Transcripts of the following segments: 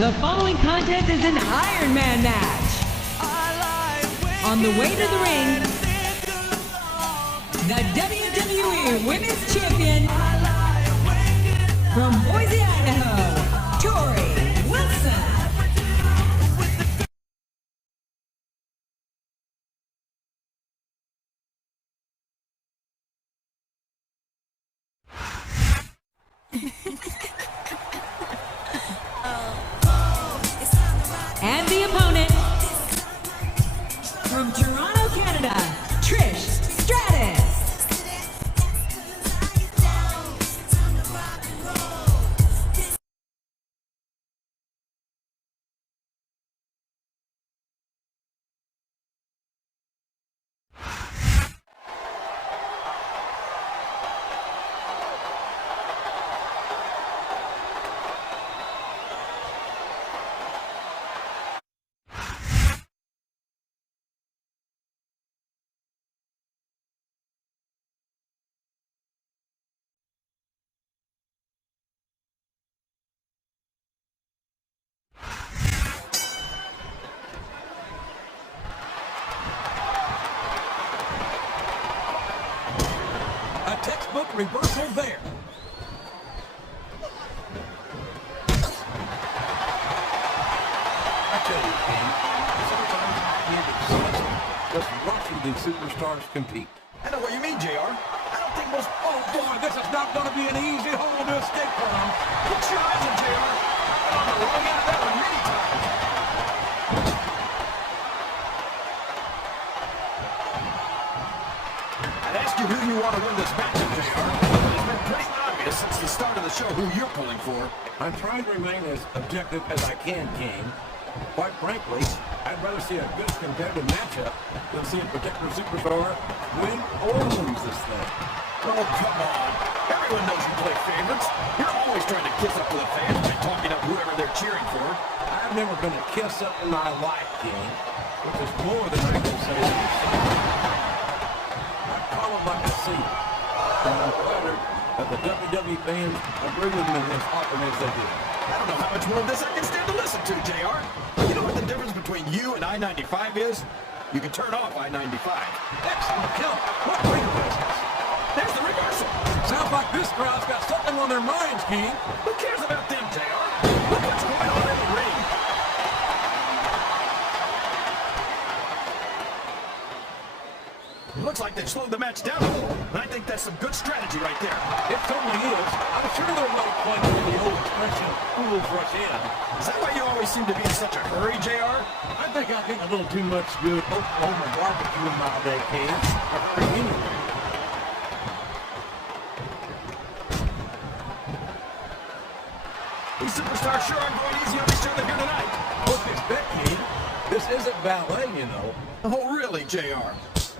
The following contest is an Ironman match. On the way to the ring, the WWE Women's Champion from Boise, Idaho, Torrie Wilson. And the opponent, from Toronto, Canada, Trish Stratus. Textbook reversal there. I tell you, King, sometimes I get exhausted just watching these superstars compete. I know what you mean, JR. I don't think most... Oh boy, this is not going to be an easy hole to escape from. Put your eyes on JR. I've been on the wrong end of that one many times. I'd ask you who you want to win this matchup, JR. It's been pretty obvious since the start of the show who you're pulling for. I'm trying to remain as objective as I can, King. Quite frankly, I'd rather see a good competitive matchup than see a particular superstar win or lose this thing. Oh, come on. Everyone knows you play favorites. You're always trying to kiss up to the fans by talking up whoever they're cheering for. I've never been a kiss up in my life, King, which is more than I can say to yourself. I call it like I see it. And I'm flattered that the WWE fans agree with me as often as they do. I don't know how much more of this I can stand to listen to, JR. You know what the difference between you and I-95 is? You can turn off I-95. Excellent kill. What great business. There's the reversal. Sounds like this crowd's got something on their minds, King. Who cares about them, JR? Look what's going on in the ring. It looks like they've slowed the match down a little, and I think that's some good strategy right there. It certainly is. I'm sure they're no fun with the old expression, fools rush in. Is that why you always seem to be in such a hurry, JR? I think I get a little too much good Oklahoma barbecue in my day, King. I hurry anyway. These superstars sure are going easy on each other here tonight. What do you expect, King? This isn't ballet, you know. Oh, really, JR?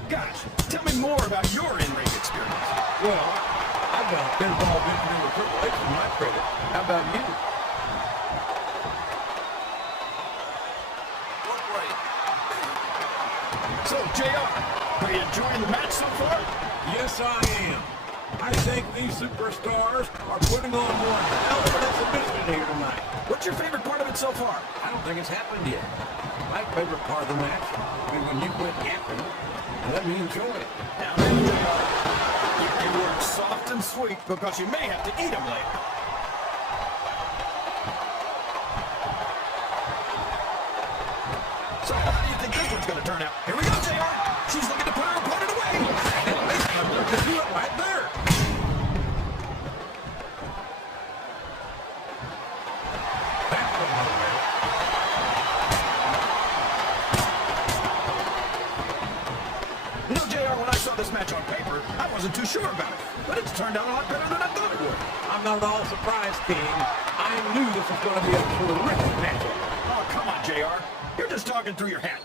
Gosh, tell me more about your in-ring experience. Well, I've got a pinball victory with Triple H to my credit. How about you? So, JR, are you enjoying the match so far? Yes, I am. I think these superstars are putting on one hell of an exhibition here tonight. What's your favorite part of it so far? I don't think it's happened yet. My favorite part of the match is when you quit yapping and let me enjoy it. Now then, JR, keep your words soft and sweet because you may have to eat them later. So, how do you think this one's going to turn out? Here we go, JR. She's looking to put her opponent away. I'm going to do it right there. That's what I'm doing. You know, JR, when I saw this match on paper, I wasn't too sure about it. But it's turned out a lot better than I thought it would. I'm not at all surprised, King. I knew this was going to be a terrific matchup. Oh, come on, JR. You're just talking through your hat.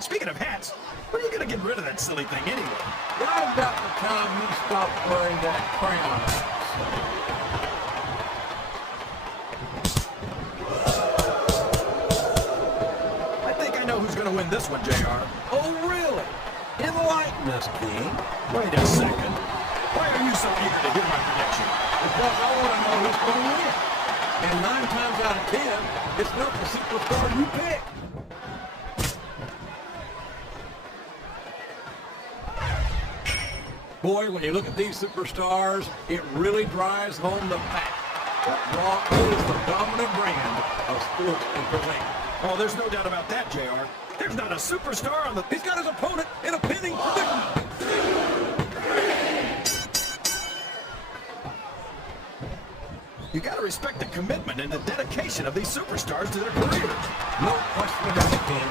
Speaking of hats, when are you going to get rid of that silly thing anyway? Right about the time you stop wearing that crown. I think I know who's going to win this one, JR. Oh, really? Enlighten us, King. Wait a second. Why are you so eager to hear my prediction? Because I want to know who's going to win. And 9 times out of 10, it's not the superstar you pick. Boy, when you look at these superstars, it really drives home the fact that Raw is the dominant brand of sports entertainment. Oh, there's no doubt about that, JR. There's not a superstar on the... He's got his opponent in a pinning predicament. You gotta respect the commitment and the dedication of these superstars to their careers. No question about it, King.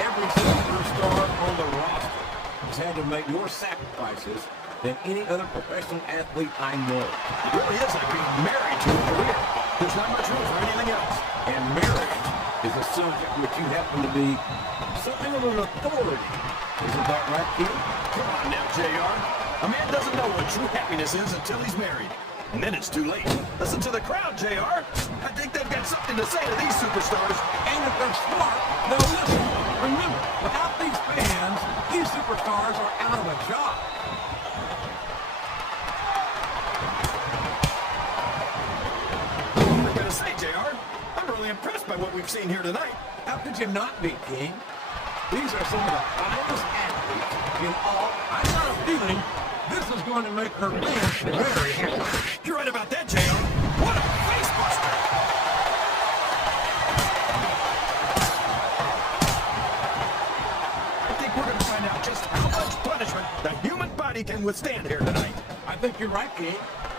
Every superstar on the roster has had to make more sacrifices than any other professional athlete I know. It really is like being married to a career. There's not much room for anything else. And marriage is a subject which you happen to be something of an authority. Isn't that right, King? Come on now, JR. A man doesn't know what true happiness is until he's married. And then it's too late. Listen to the crowd, JR. I think they've got something to say to these superstars. And if they're smart, they'll listen. Remember, without these fans, these superstars are out of a job. I gotta say, JR, I'm really impressed by what we've seen here tonight. How could you not be, King? These are some of the finest athletes in all. I got a feeling this is going to make her fans very happy. You're right about that, JR. What a face buster! I think we're gonna find out just how much punishment the human body can withstand here tonight. I think you're right, King.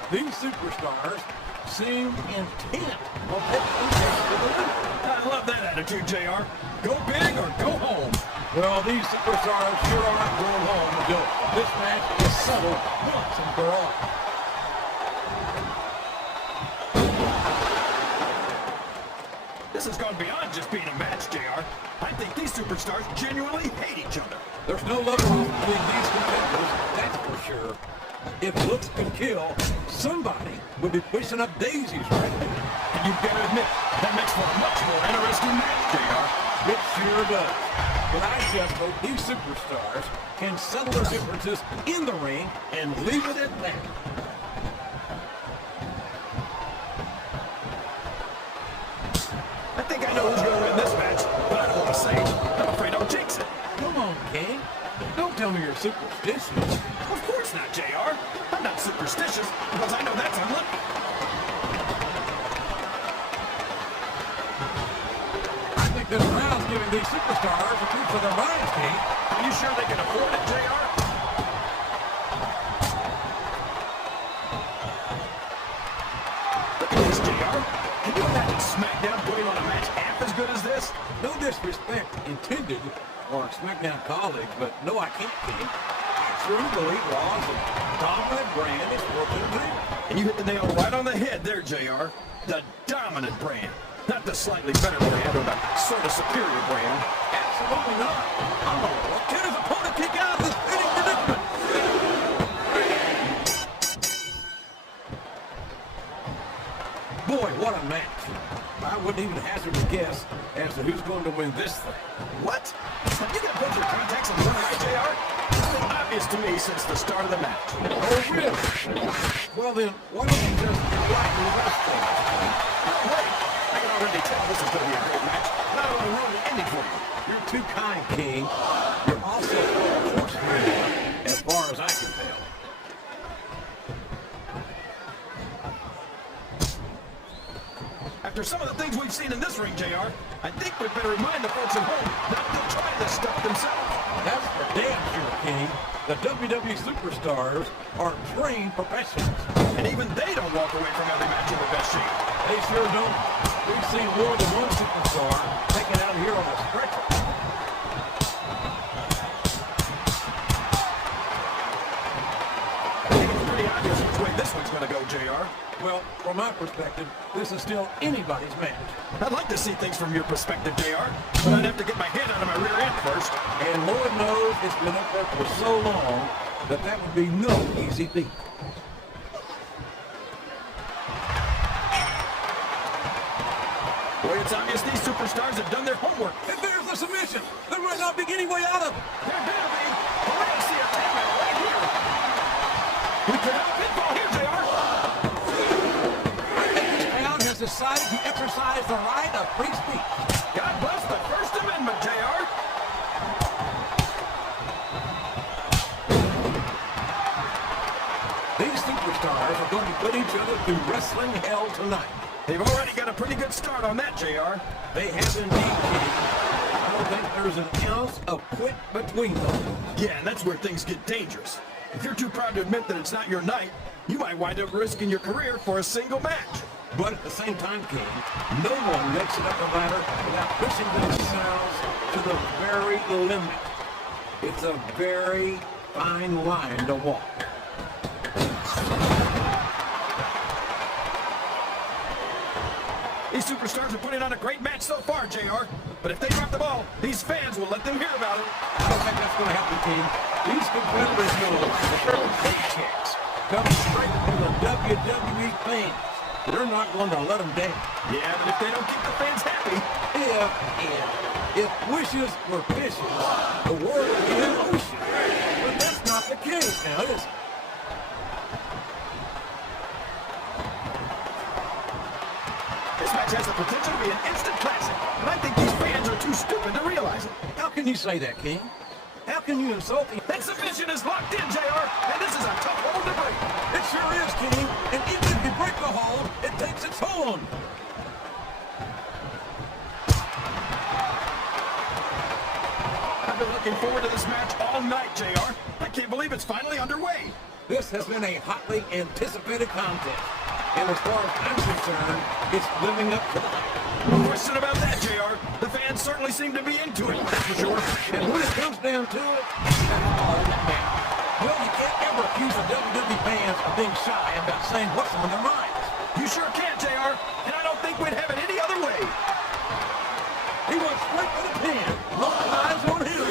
These superstars seem intent on taking this to the limit. I love that attitude, JR. Go big or go home. Well, these superstars sure aren't going home until this match is settled once and for all. This has gone beyond just being a match, JR. I think these superstars genuinely hate each other. There's no love lost between these competitors, that's for sure. If looks could kill, somebody would be pushing up daisies right now. And you've got to admit, that makes for a much more interesting match, JR. It sure does. But I just hope these superstars can settle their differences in the ring and leave it at that. I think I know who's going to win this match, but I don't want to say it. I'm afraid I'll jinx it. Come on, King. Don't tell me you're superstitious. Of course not, JR. I'm not superstitious because I know that's unlucky. I think this crowd's giving these superstars a piece of their minds, King. Are you sure they can afford it, JR? Look at this, JR. Can you imagine SmackDown putting on a match half as good as this? No disrespect intended for SmackDown colleagues, but no, I can't, King. I truly believe Raw is a dominant brand in sports entertainment. And you hit the nail right on the head there, JR. The dominant brand. Not the slightly better brand or the sort of superior brand. Absolutely not. Oh, well, can his opponent kick out of this pinning predicament? Boy, what a match. I wouldn't even hazard a guess as to who's going to win this thing. What? Have you got both your contacts on one eye, JR? It's been obvious to me since the start of the match. Oh, really? Well, then, why don't you just like the rest of it? Wait, I can already tell this is going to be a great match. Not only ruin the ending for you. You're too kind, King. You're also a force humor, as far as I can tell. After some of the things we've seen in this ring, JR, I think we'd better remind the folks at home not to try this stuff themselves. That's for damn sure, King. The WWE superstars are trained professionals. And even they don't walk away from every match in the best shape. They sure don't. We've seen more than one superstar taken out here on a stretcher. I think it's pretty obvious which way this one's going to go, JR. Well, from my perspective, this is still anybody's match. I'd like to see things from your perspective, JR, but I'd have to get my head out of my rear end first. And Lord knows it's been up there for so long that that would be no easy feat. Boy, it's obvious these superstars have done their homework. And there's the submission. There might not be any way out of it. There better be. But we're going to see a tap out right here. We could have a pinfall here, JR. I think this crowd has decided to exercise the right of free speech. God bless the First Amendment, JR. These superstars are going to put each other through wrestling hell tonight. They've already got a pretty good start on that, JR. They have indeed, King. I don't think there's an ounce of quit between them. Yeah, and that's where things get dangerous. If you're too proud to admit that it's not your night, you might wind up risking your career for a single match. But at the same time, King, no one makes it up the ladder without pushing themselves to the very limit. It's a very fine line to walk. These superstars are putting on a great match so far, JR. But if they drop the ball, these fans will let them hear about it. I don't think that's going to happen, King. These competitors know that their paychecks come straight from the WWE fans. They're not going to let them down. Yeah, but if they don't keep the fans happy. If wishes were fishes, the world would be an ocean. But that's not the case now, is it? This match has the potential to be an instant classic, and I think these fans are too stupid to realize it. How can you say that, King? How can you insult the... That submission is locked in, JR, and this is a tough hold to break. It sure is, King. And even if you break the hold, it takes its toll on you. I've been looking forward to this match all night, JR. I can't believe it's finally underway. This has been a hotly anticipated contest. And as far as I'm concerned, it's living up to the hype. No question about that, JR. The fans certainly seem to be into it, that's for sure. And when it comes down to it, that's all that matters. Well, you can't ever accuse the WWE fans of being shy about saying what's on their minds. You sure can, JR, and I don't think we'd have it any other way. He went straight for the pin. All eyes on him.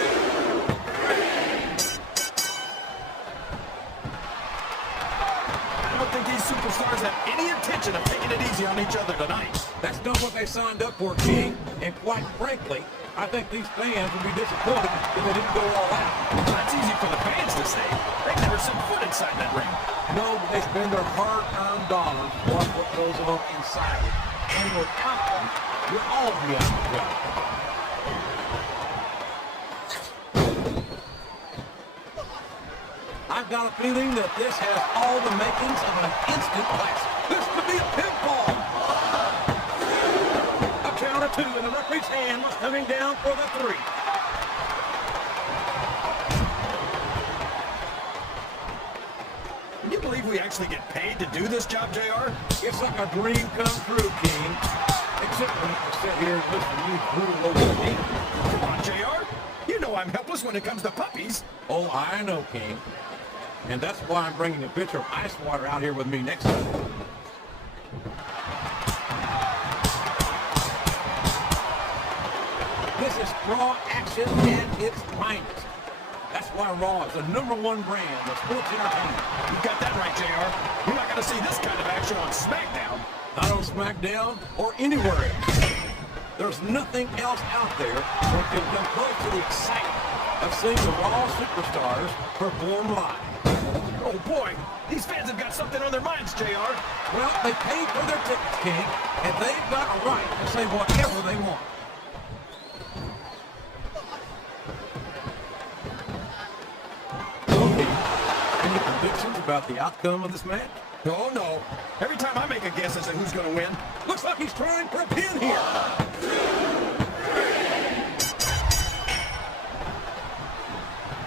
I don't think these superstars have any intention of taking it easy on each other tonight. That's not what they signed up for, King. And quite frankly, I think these fans would be disappointed if they didn't go all out. That's easy for the fans to say. They've never set foot inside that ring. No, but they spend their hard-earned dollars to watch what goes on inside it. And without them, you're all beyond the job. I've got a feeling that this has all the makings of an instant classic. This could be a pinfall. A count of two, and the referee's hand was coming down for the 3. Can you believe we actually get paid to do this job, JR? It's like a dream come true, King. Except when you sit here and listen to you brutal over me. Come on, JR. You know I'm helpless when it comes to puppies. Oh, I know, King. And that's why I'm bringing a pitcher of ice water out here with me next time. This is Raw action at its finest. That's why Raw is the #1 brand of sports entertainment. You got that right, JR. You're not going to see this kind of action on SmackDown. Not on SmackDown or anywhere else. There's nothing else out there that can come close to the excitement of seeing the Raw superstars perform live. Oh boy, these fans have got something on their minds, JR. Well, they paid for their tickets, King, and they've got a right to say whatever they want. Okay, any predictions about the outcome of this match? Oh no. Every time I make a guess as to who's going to win. Looks like he's trying for a pin here.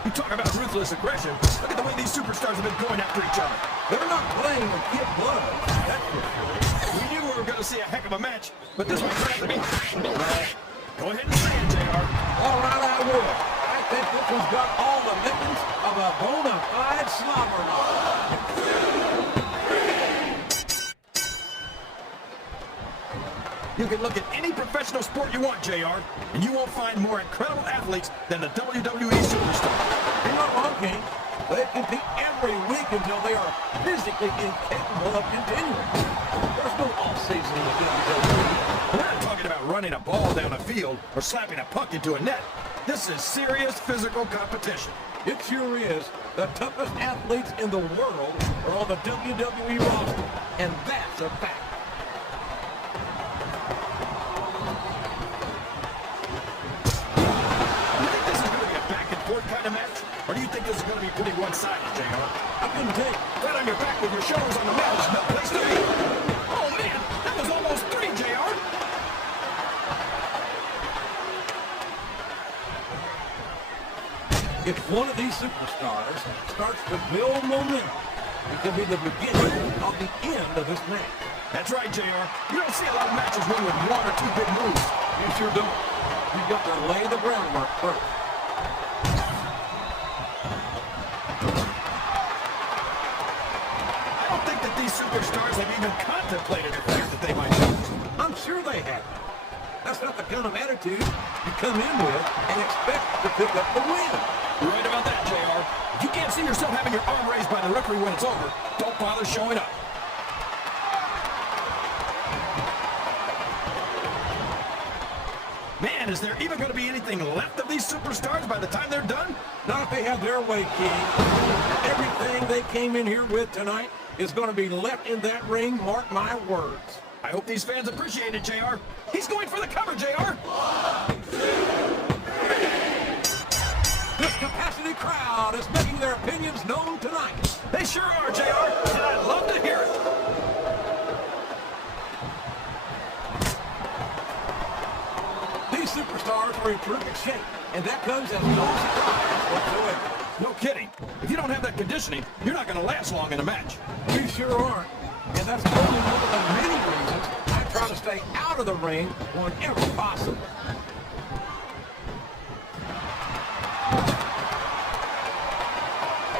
You talk about ruthless aggression. Look at the way these superstars have been going after each other. They're not playing with kid blood. That's for sure. We knew we were going to see a heck of a match, but this one's going to be... Go ahead and say it, JR. All right, I will. I think this one's got all the makings of a bona fide slobber knocker. You can look at any professional sport you want, JR, and you won't find more incredible athletes than the WWE superstar. You're not wrong, King. They compete every week until they are physically incapable of continuing. There's no off-season in the WWE. We're not talking about running a ball down a field or slapping a puck into a net. This is serious physical competition. It sure is. The toughest athletes in the world are on the WWE roster, and that's a fact. this is going to be pretty one-sided, JR. I couldn't tell you. Flat on your back with your shoulders on the mat is no place to be. Oh, man, that was almost 3, JR. If one of these superstars starts to build momentum, it could be the beginning of the end of this match. That's right, JR. You don't see a lot of matches win with 1 or 2 big moves. You sure don't. You've got to lay the groundwork first. I don't think that these superstars have even contemplated the fact that they might lose. I'm sure they have. That's not the kind of attitude you come in with and expect to pick up the win. You're right about that, JR. If you can't see yourself having your arm raised by the referee when it's over, don't bother showing up. Man, is there even going to be anything left of these superstars by the time they're done? Not if they have their way, King. Everything they came in here with tonight is going to be left in that ring, mark my words. I hope these fans appreciate it, JR. He's going for the cover, JR. This capacity crowd is making their opinions known tonight. They sure are, JR, and I'd love to hear it. These superstars are in terrific shape, and that comes as no surprise whatsoever. No kidding. If you don't have that conditioning, you're not going to last long in a match. We sure aren't, and that's only one of the many reasons I try to stay out of the ring whenever possible.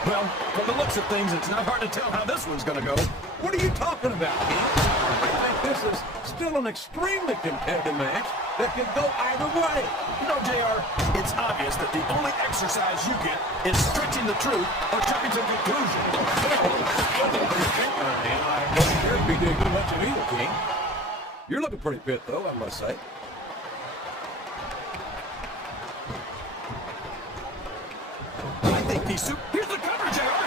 Well, from the looks of things, it's not hard to tell how this one's going to go. What are you talking about, King? I think this is still an extremely competitive match that can go either way. You know, JR, it's obvious that the only exercise you get is stretching the truth or jumping to conclusions. I don't care if we did too much of either, King. You're looking pretty fit, though, I must say. I think these Here's the cover, JR!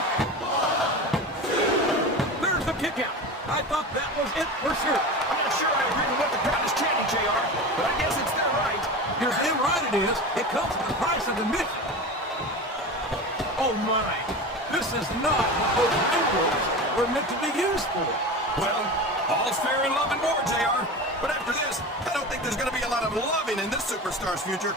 There's the kick out. I thought that was it for sure. I'm not sure I agree with what the crowd is chanting, JR, but I guess it's their right. You're damn right it is. It comes at the price of admission. Oh, my. This is not what those emeralds were meant to be used for. Well, all's fair in love and war, JR. But after this, I don't think there's going to be a lot of loving in this superstar's future.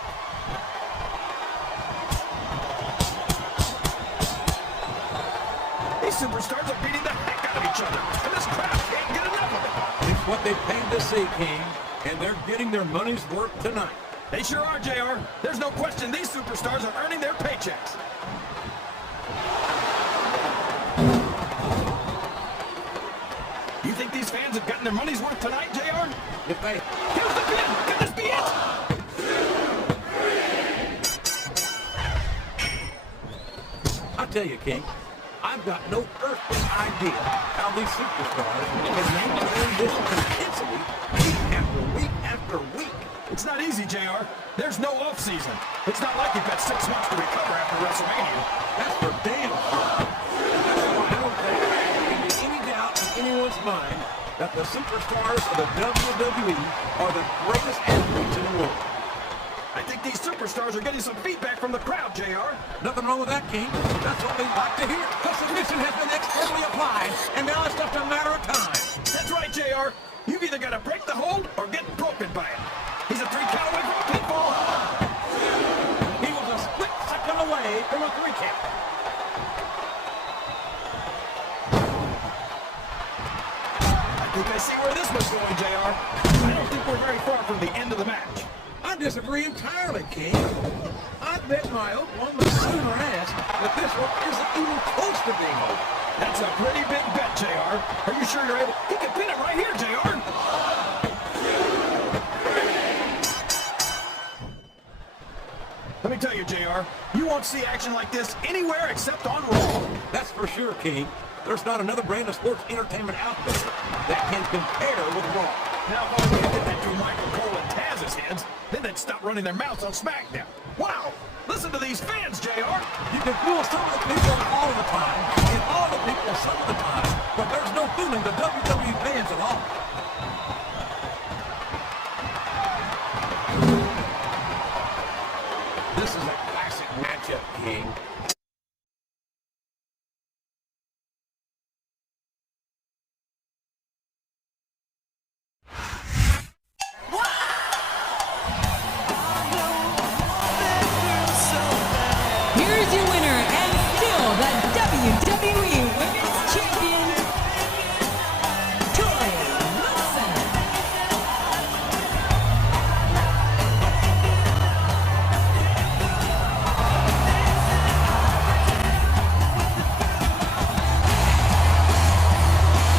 These superstars are beating the heck out of each other, and this crowd can't get enough of it. It's what they paid to see, King, and they're getting their money's worth tonight. They sure are, JR. There's no question these superstars are earning their paychecks. You think these fans have gotten their money's worth tonight, JR? If they... Here's the pin! Could this be it? I tell you, King, I've got no earthly idea how these superstars can maintain this intensity week after week after week. It's not easy, JR. There's no off-season. It's not like you've got 6 months to recover after WrestleMania. That's for damn sure. That's why I don't think there can be any doubt in anyone's mind that the superstars of the WWE are the greatest athletes in the world. I think these superstars are getting some feedback from the crowd, JR. Nothing wrong with that, King. That's what we like to hear. The submission has been expertly applied, and now it's just a matter of time. That's right, JR. You've either got to break the hold or get broken by it. He's a 3 count away from a pinfall. He was a split second away from a 3 count. I think I see where this one's going, JR. I don't think we're very far from the end of the match. I disagree entirely, King. I bet my Oklahoma sooner ass that this one isn't even close to being over. That's a pretty big bet, JR. Are you sure you're able? He can pin it right here, JR. Let me tell you, JR, you won't see action like this anywhere except on Raw. That's for sure, King. There's not another brand of sports entertainment out there that can compare with Raw. Now, if only we did that through Michael Cole and Taz's heads, then they'd stop running their mouths on SmackDown. Wow! Listen to these fans, JR. You can fool some of the people all the time, and all the people some of the time, but there's no fooling the WWE